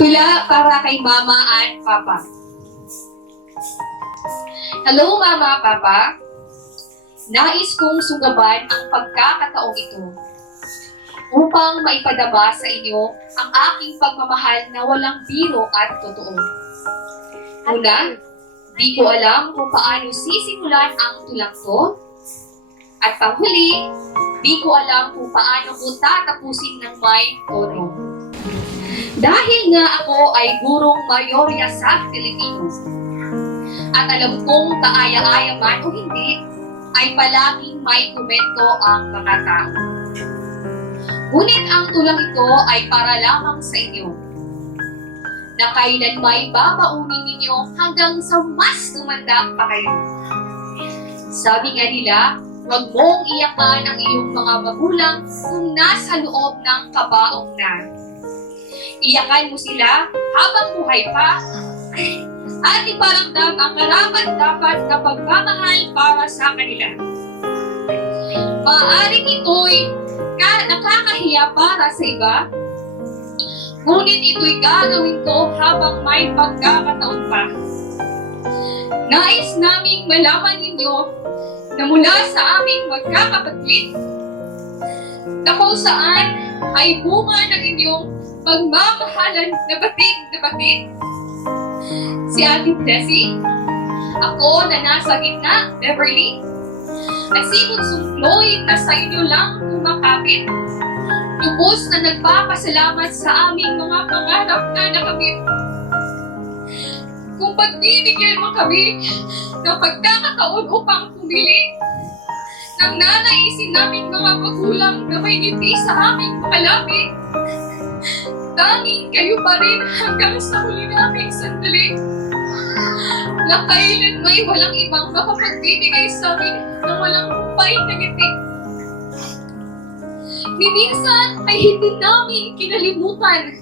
Tula para kay Mama at Papa. Hello, Mama, Papa. Nais kong sugaban ang pagkakataong ito upang maipadama sa inyo ang aking pagmamahal na walang biro at totoo. Una, di ko alam kung paano sisimulan ang tulak to. At panghuli, di ko alam kung paano ko tatapusin ng may tono. Dahil nga ako ay gurong mayorya sa Pilipino. At alam kong kaaya-aya man o hindi, ay palaging may komento ang mga tao. Ngunit ang tulang ito ay para lamang sa inyo. Na kailan may babaunin ninyo hanggang sa mas tumanda pa kayo. Sabi nga nila, huwag mong iyakan ang iyong mga magulang kung nasa loob ng kabaong na. Iyakan mo sila habang buhay pa at iparamdam ang karapat-dapat na pagmamahal para sa kanila. Maaaring ito'y ka nakakahiya para sa iba, ngunit ito'y gagawin ko habang may pagkakataon pa. Nais naming malaman ninyo na mula sa aming magkakapatid na kung saan ay bunga ng inyong pagmamahalan na batid na batid. Si Ate Tessie, ako na nasa gitna, Beverly, at si Bunsong Chloe na sa inyo lang kumakapit. Lubos na nagpapasalamat sa aming mga pangarap na nakamit. Kung pagbibigyan mo kami ng pagkakataon upang pumili ng nanaisin naming mga magulang na may ngiti sa aming makalabi, tanging kayo pa rin hanggang sa huli naming sandali. Na kailan may walang ibang makapagbibigay sa amin ng walang upay na ngiti. Ni minsan ay hindi namin kinalimutan.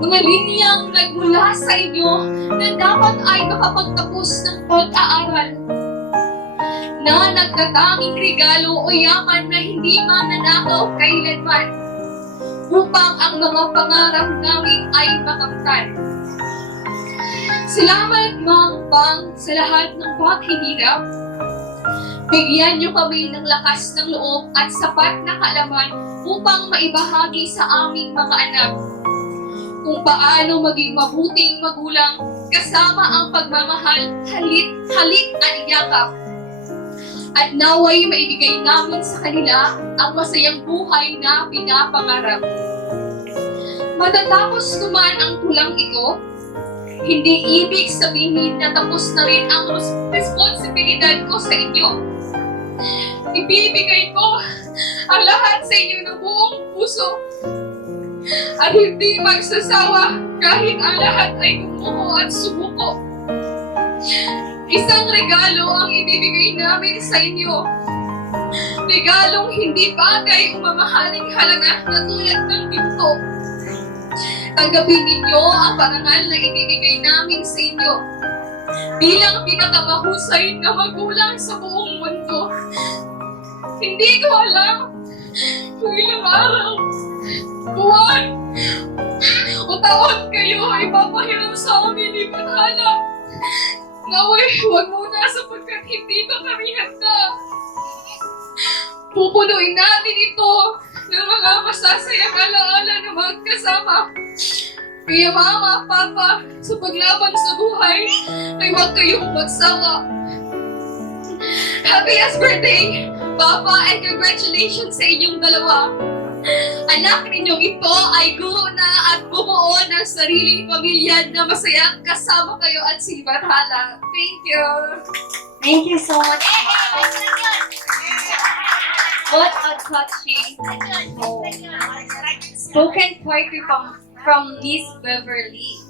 Mga linyang nagmula sa inyo na dapat ay makapagtapos ng pag-aaral na nagtatanging regalo o yaman na hindi mananakaw kailanman upang ang mga pangarap namin ay makamtan. Salamat, Mang Pang, sa lahat ng paghihirap. Bigyan niyo kami ng lakas ng loob at sapat na kaalaman upang maibahagi sa aming mga anak kung paano maging mabuting magulang kasama ang pagmamahal, halit, halik at yakap. At naway maibigay namin sa kanila ang masayang buhay na pinapangarap. Matatapos naman ang tulang ito, hindi ibig sabihin na tapos na rin ang res- responsibilidad ko sa inyo. Ibibigay ko ang lahat sa inyo ng buong puso at hindi magsasawa kahit ang lahat ay gumuho at sumuko. Isang regalo ang ibibigay namin sa inyo. Regalong hindi bagay o mamahaling halaga na tulad ng ginto. Tanggapin ninyo ang parangal na ibibigay namin sa inyo. Bilang pinakamahusay na magulang sa buong mundo. Hindi ko alam kung ilang araw, buwan, o taon kayo ay papahiram sa amin ni Manhala. Naway, huwag muna sapagkat hindi pa kami handa. Pupunuin natin ito ng mga masasayang alaala na magkasama. Kaya mama, papa, sa paglaban sa buhay, ay huwag kayong magsawa. Happiest birthday, Papa, and congratulations sa inyong dalawa. Anak ninyong ito ay guro na at bumuo ng sariling pamilya na masaya kasama kayo at si Barhala. Thank you! Thank you so much. What a touching spoken poetry from from Miss Beverly.